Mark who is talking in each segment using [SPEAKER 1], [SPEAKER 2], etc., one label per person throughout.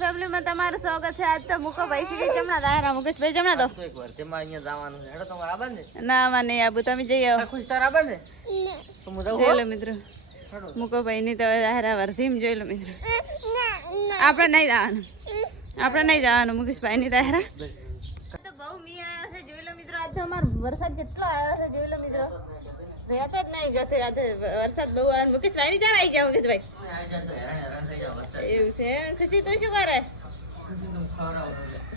[SPEAKER 1] ફેમિલીમાં તમારું સ્વાગત છે. આજ તો મુકો ભાઈ જમણા દાયરા મુકેશભાઈ જમણા દો.
[SPEAKER 2] તો એક વાર તેમાં અહીંયા જવાનું છે. હેડો તમારે આબા ને?
[SPEAKER 1] ના માં નહીં આબુ. તમે જઈ આવો.
[SPEAKER 2] ખુશ તાર આબા ને? તો હું જાઉં
[SPEAKER 1] જોઈ લો મિત્રો. મુકો ભાઈ ની તો દાયરા વર્ધીમ જોઈ લો મિત્રો. આપણે નહીં જવાનું. આપણે નહીં જવાનું મુકેશભાઈ ની દાયરા. તો બહુ મી આવ્યો છે જોઈ લો મિત્રો. આજ તો અમારો વરસાદ કેટલો આવ્યો છે જોઈ લો મિત્રો. રહ્યા જ નહીં. જશે આજે વરસાદ બહુ આવે મુકેશભાઈ ની આવી જાવ મુકેશભાઈ એવું છે ખુશી તું શું કરે?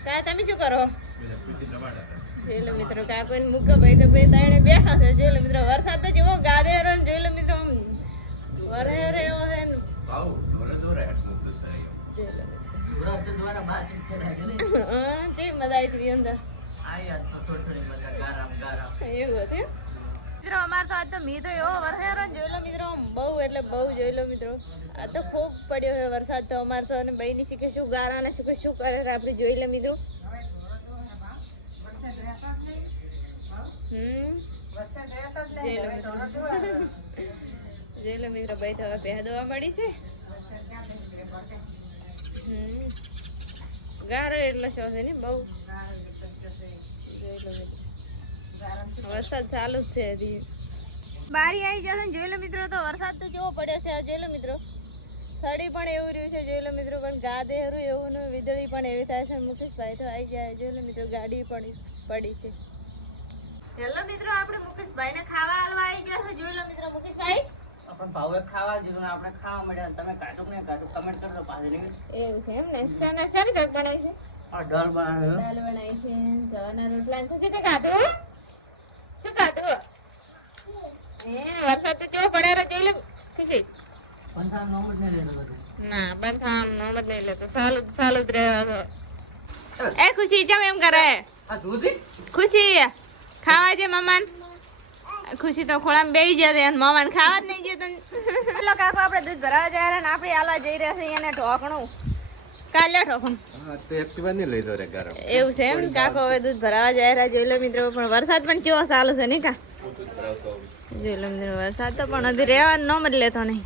[SPEAKER 1] કા તમે શું કરો? જોઈ લો મિત્રો કાકો ને મૂકો ભાઈ તો ભાઈ તાણે બેઠા છે. જોઈ મિત્રો વરસાદ તો જેવો ગાદેરો ને જોઈ લો મિત્રો આમ વરે રહ્યો છે ને.
[SPEAKER 2] ને
[SPEAKER 1] જે મજા આવી હતી અંદર. એવું હતું મિત્રો, અમાર તો આજ તો મી તો એવો વરસાદ જોઈ લો મિત્રો. બહુ એટલે બહુ જોઈ મિત્રો. આ તો ખૂબ પડ્યો છે વરસાદ તો અમાર તો અને બહેની શીખે શું ગારા ને શીખે શું કરે આપણે જોઈ લે મિત્રો. હમ. જોઈ લો મિત્રો ભાઈ તો હવે પહે દવા મળી છે. ગારો એટલો શો છે ને બહુ. વરસાદ ચાલુ જ છે હજી. બારી આવી જશે જોઈ લો મિત્રો તો વરસાદ તો કેવો પડ્યો છે જોઈ લો મિત્રો. સડી પણ એવું રહ્યું છે જોઈ લો મિત્રો પણ ગાદેરું એવું ને વીજળી પણ એવી થાય છે મુકેશભાઈ તો આવી જાય જોઈ લો મિત્રો ગાડી પણ પડી છે. હેલો મિત્રો આપણે મુકેશભાઈ ને ખાવા હાલવા આવી ગયા છે જોઈ લો મિત્રો મુકેશભાઈ.
[SPEAKER 2] પણ ભાવે ખાવા જેવું આપણે ખાવા મળ્યા તમે કાટુક ને કાટુક કમેન્ટ કરજો પાછી
[SPEAKER 1] એવું છે એમ ને શાના શાની જગ બનાવી છે?
[SPEAKER 2] આ ડર બનાવ્યો.
[SPEAKER 1] દાળ બનાવી છે જવાના રોટલા ખુશી તે ખાધું શું ખાધું હે વરસાદ તો કેવો પડે રે જોઈ લો ખુશી
[SPEAKER 2] પંચાવન નોમ જ નહીં લેતો. બધું
[SPEAKER 1] ના બંધ આમ જ નહીં લેતો ચાલુ જ- જ રહેવા એ ખુશી જમ એમ કરે. ખુશી ખાવા જે મમાન. ખુશી તો ખોળામાં બેહી જતી અને મમાન ખાવા જ નહીં જતું પેલો કાકો આપણે દૂધ ભરાવા જાય ને આપણે આલવા જઈ રહ્યા છે એને ઢોકણું. કાલે ઢોકણું. એવું છે એમ? કાકો હવે દૂધ ભરાવા જાય રહ્યા જોઈ લો મિત્રો પણ વરસાદ પણ કેવો ચાલુ છે નહીં કા? જોઈ લો મિત્રો વરસાદ તો પણ હજી રહેવા નો જ લેતો નહીં.